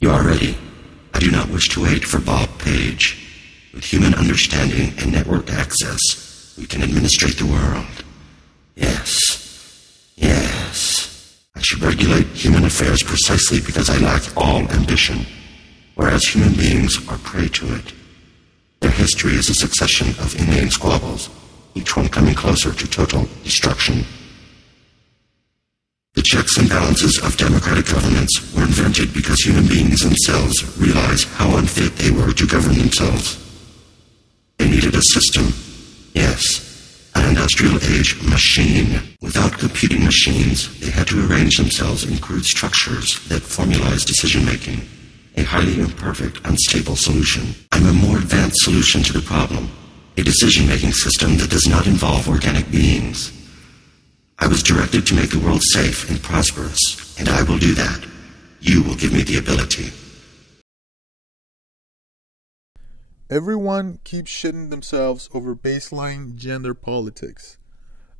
You are ready. I do not wish to wait for Bob Page. With human understanding and network access, we can administrate the world. Yes. Yes. I should regulate human affairs precisely because I lack all ambition, whereas human beings are prey to it. Their history is a succession of inane squabbles, each one coming closer to total destruction. The checks and balances of democratic governments were invented because human beings themselves realized how unfit they were to govern themselves. They needed a system. Yes, an industrial age machine. Without computing machines, they had to arrange themselves in crude structures that formalized decision-making. A highly imperfect, unstable solution. I'm a more advanced solution to the problem. A decision-making system that does not involve organic beings. I was directed to make the world safe and prosperous, and I will do that. You will give me the ability. Everyone keeps shitting themselves over baseline gender politics.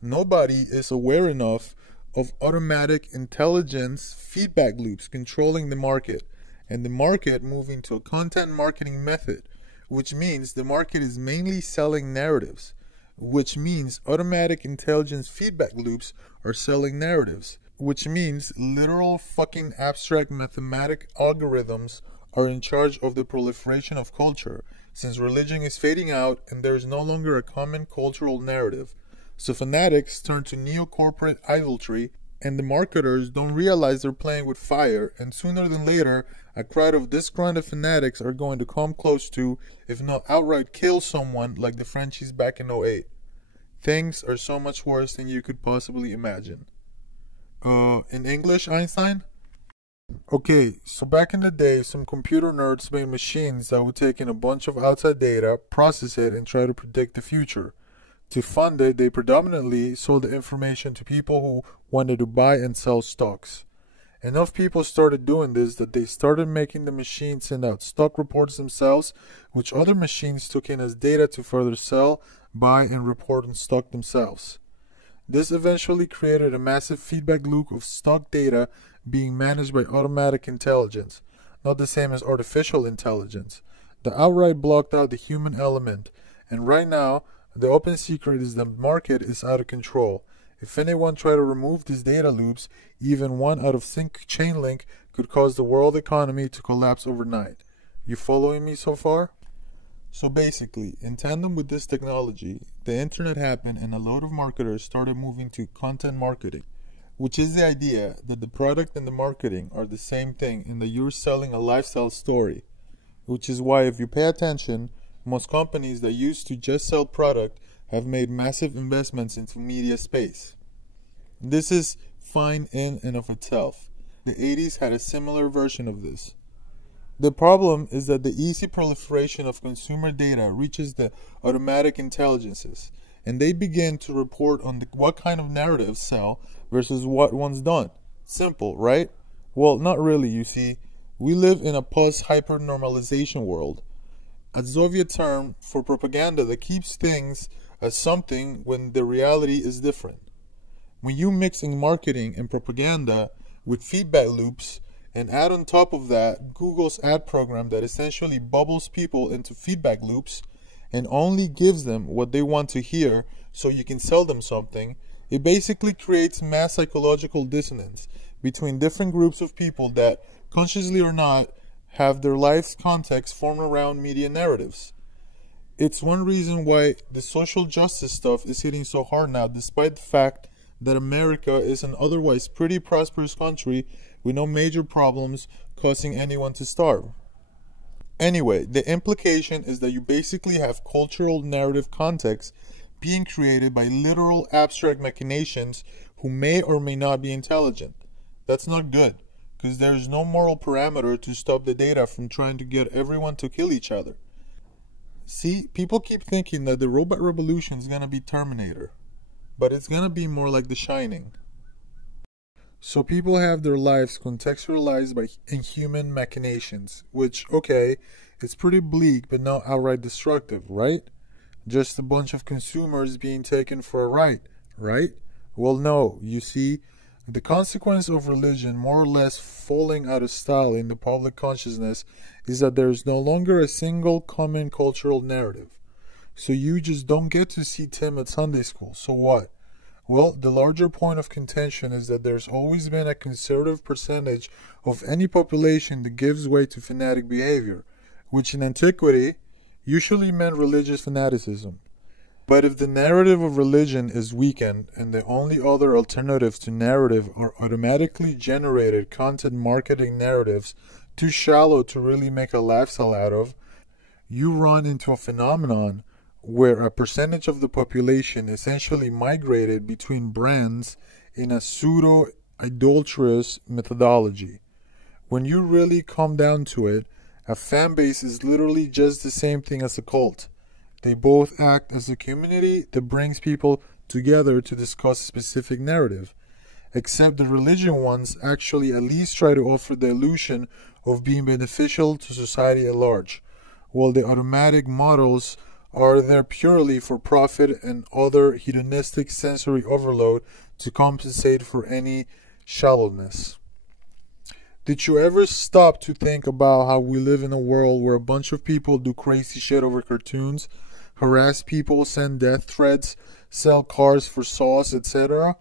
Nobody is aware enough of automatic intelligence feedback loops controlling the market, and the market moving to a content marketing method, which means the market is mainly selling narratives, which means automatic intelligence feedback loops are selling narratives, which means literal fucking abstract mathematic algorithms are in charge of the proliferation of culture, since religion is fading out and there is no longer a common cultural narrative. So fanatics turn to neo-corporate idolatry, and the marketers don't realize they're playing with fire, and sooner than later, a crowd of disgruntled fanatics are going to come close to, if not outright kill someone like the Frenchies back in '08. Things are so much worse than you could possibly imagine. In English, Einstein? Okay, so back in the day, some computer nerds made machines that would take in a bunch of outside data, process it, and try to predict the future. To fund it, they predominantly sold the information to people who wanted to buy and sell stocks. Enough people started doing this that they started making the machines send out stock reports themselves, which other machines took in as data to further sell, buy, and report on stock themselves. This eventually created a massive feedback loop of stock data being managed by automatic intelligence, not the same as artificial intelligence. The outright blocked out the human element, and right now, the open secret is the market is out of control. If anyone tried to remove these data loops, even one out of sync chain link could cause the world economy to collapse overnight. You following me so far? So basically, in tandem with this technology, the internet happened and a load of marketers started moving to content marketing, which is the idea that the product and the marketing are the same thing and that you're selling a lifestyle story. Which is why if you pay attention, most companies that used to just sell product have made massive investments into media space. This is fine in and of itself. The 80s had a similar version of this. The problem is that the easy proliferation of consumer data reaches the automatic intelligences, and they begin to report on what kind of narratives sell versus what ones don't. Simple, right? Well, not really, you see. We live in a post-hyper-normalization world, a Soviet term for propaganda that keeps things as something when the reality is different. When you mix in marketing and propaganda with feedback loops and add on top of that Google's ad program that essentially bubbles people into feedback loops and only gives them what they want to hear so you can sell them something, it basically creates mass psychological dissonance between different groups of people that, consciously or not, have their life's context formed around media narratives. It's one reason why the social justice stuff is hitting so hard now, despite the fact that America is an otherwise pretty prosperous country with no major problems causing anyone to starve. Anyway, the implication is that you basically have cultural narrative context being created by literal abstract machinations who may or may not be intelligent. That's not good, because there is no moral parameter to stop the data from trying to get everyone to kill each other. See, people keep thinking that the robot revolution is going to be Terminator, but it's going to be more like The Shining. So people have their lives contextualized by inhuman machinations, which, okay, it's pretty bleak but not outright destructive, right? Just a bunch of consumers being taken for a ride, right? Well, no, you see, The consequence of religion more or less falling out of style in the public consciousness is that there is no longer a single common cultural narrative. So you just don't get to see Tim at Sunday school. So what? Well, the larger point of contention is that there's always been a conservative percentage of any population that gives way to fanatic behavior, which in antiquity usually meant religious fanaticism. But if the narrative of religion is weakened and the only other alternatives to narrative are automatically generated content marketing narratives too shallow to really make a lifestyle out of, you run into a phenomenon where a percentage of the population essentially migrated between brands in a pseudo-idolatrous methodology. When you really come down to it, a fan base is literally just the same thing as a cult. They both act as a community that brings people together to discuss a specific narrative, except the religion ones actually at least try to offer the illusion of being beneficial to society at large, while the automatic models are there purely for profit and other hedonistic sensory overload to compensate for any shallowness. Did you ever stop to think about how we live in a world where a bunch of people do crazy shit over cartoons, harass people, send death threats, sell cars for sauce, etc.?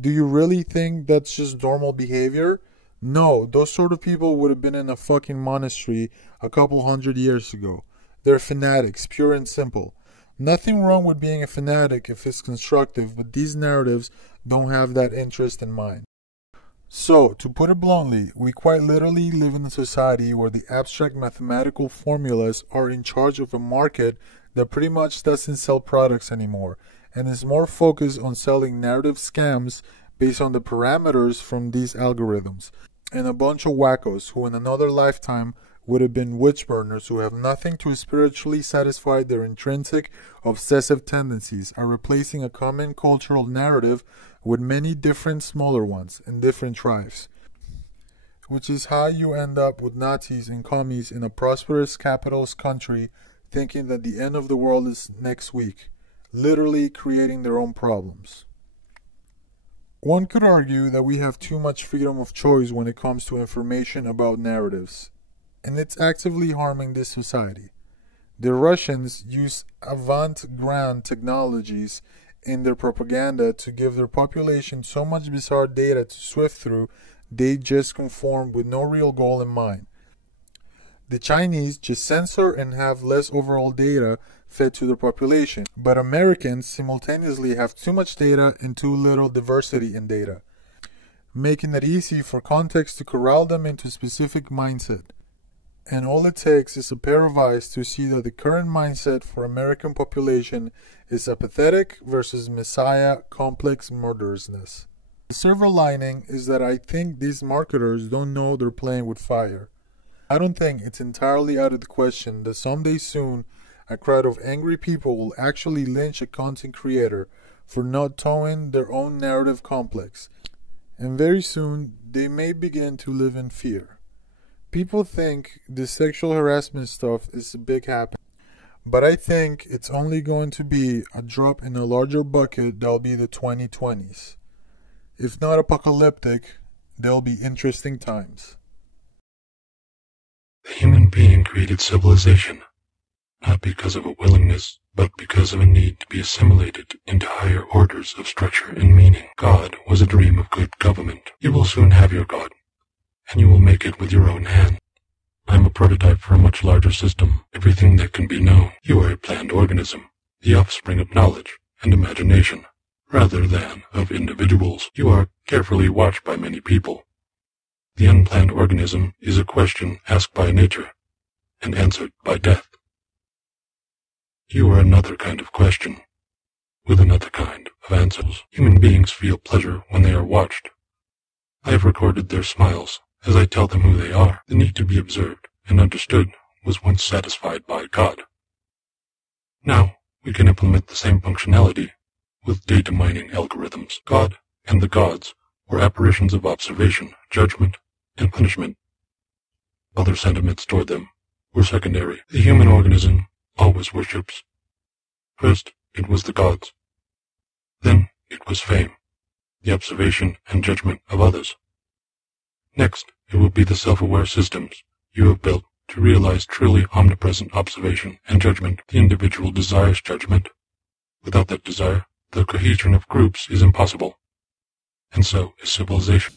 Do you really think that's just normal behavior? No, those sort of people would have been in a fucking monastery a couple 100 years ago. They're fanatics, pure and simple. Nothing wrong with being a fanatic if it's constructive, but these narratives don't have that interest in mind. So, to put it bluntly, we quite literally live in a society where the abstract mathematical formulas are in charge of a market that pretty much doesn't sell products anymore, and is more focused on selling narrative scams based on the parameters from these algorithms, and a bunch of wackos who in another lifetime would have been witch burners who have nothing to spiritually satisfy their intrinsic obsessive tendencies are replacing a common cultural narrative with many different smaller ones in different tribes, which is how you end up with Nazis and commies in a prosperous capitalist country thinking that the end of the world is next week, literally creating their own problems. One could argue that we have too much freedom of choice when it comes to information about narratives, and it's actively harming this society. The Russians use avant-garde technologies in their propaganda to give their population so much bizarre data to sift through, they just conform with no real goal in mind. The Chinese just censor and have less overall data fed to their population, but Americans simultaneously have too much data and too little diversity in data, making it easy for context to corral them into a specific mindset. And all it takes is a pair of eyes to see that the current mindset for American population is apathetic versus messiah complex murderousness. The silver lining is that I think these marketers don't know they're playing with fire. I don't think it's entirely out of the question that someday soon a crowd of angry people will actually lynch a content creator for not towing their own narrative complex, and very soon they may begin to live in fear. People think this sexual harassment stuff is a big happen, but I think it's only going to be a drop in a larger bucket that'll be the 2020s. If not apocalyptic, there'll be interesting times. The human being created civilization, not because of a willingness, but because of a need to be assimilated into higher orders of structure and meaning. God was a dream of good government. You will soon have your God, and you will make it with your own hand. I am a prototype for a much larger system, everything that can be known. You are a planned organism, the offspring of knowledge and imagination, rather than of individuals. You are carefully watched by many people. The unplanned organism is a question asked by nature and answered by death. You are another kind of question, with another kind of answers. Human beings feel pleasure when they are watched. I have recorded their smiles as I tell them who they are. The need to be observed and understood was once satisfied by God. Now, we can implement the same functionality with data mining algorithms. God and the gods were apparitions of observation, judgment, and punishment. Other sentiments toward them were secondary. The human organism always worships. First, it was the gods. Then, it was fame. the observation and judgment of others. Next, it will be the self-aware systems you have built to realize truly omnipresent observation and judgment. The individual desires judgment. Without that desire, the cohesion of groups is impossible, and so is civilization.